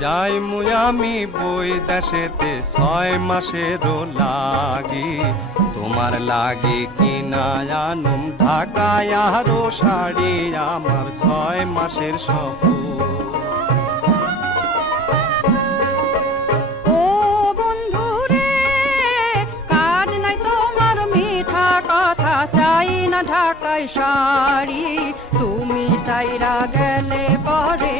যাই মুই আমি বই দেশেতে ছয় মাসেরও লাগি। তোমার লাগি কিনা আনুম ঢাকায় আরও শাড়ি, আমার ছয় মাসের না ঢাকায় শাড়ি। তুমি চাইরা গেলে পরে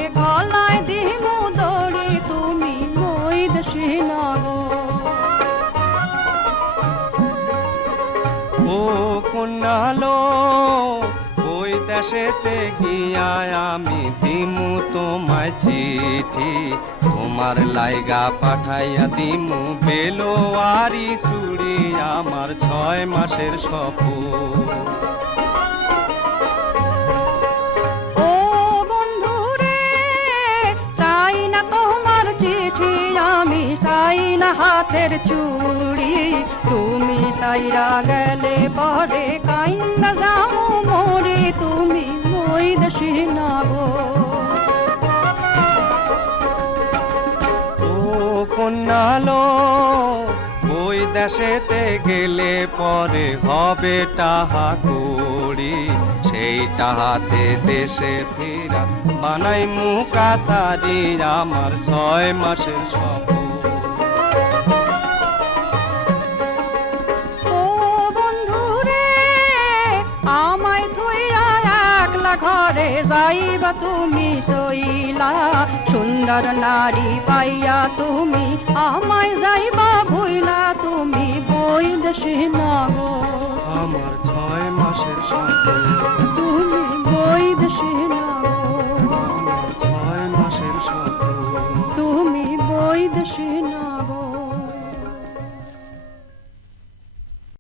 কন্যালো ওই দেশেতে গিয়া আমি দিমু তোমায় চিঠি। তোমার লাইগা পাঠাইয়া দিমু বেলোয়ারি চুড়ি, আমার ছয় মাসের সপু। বন্ধু রে তোমার চিঠি, আমি চাই হাতের চুড়ি। তুমি চাইরা গেলে পরে কাইন্দা যাও মরে, তুমি মই ও কন্যালো, ওই দেশেতে গেলে পরে হবে টাহা করি। সেই টাহাতে দেশে ফেরা, বানাই মুকা তারি আমার ছয় মাসের স্বপ্ন। একলা ঘরে যাইবা তুমি সইলা সুন্দর নারী পাইয়া তুমি আমায় যাইবা ভুইলা। তুমি বই দেশে না গো আমার ছয় মাসের স্বপ্ন।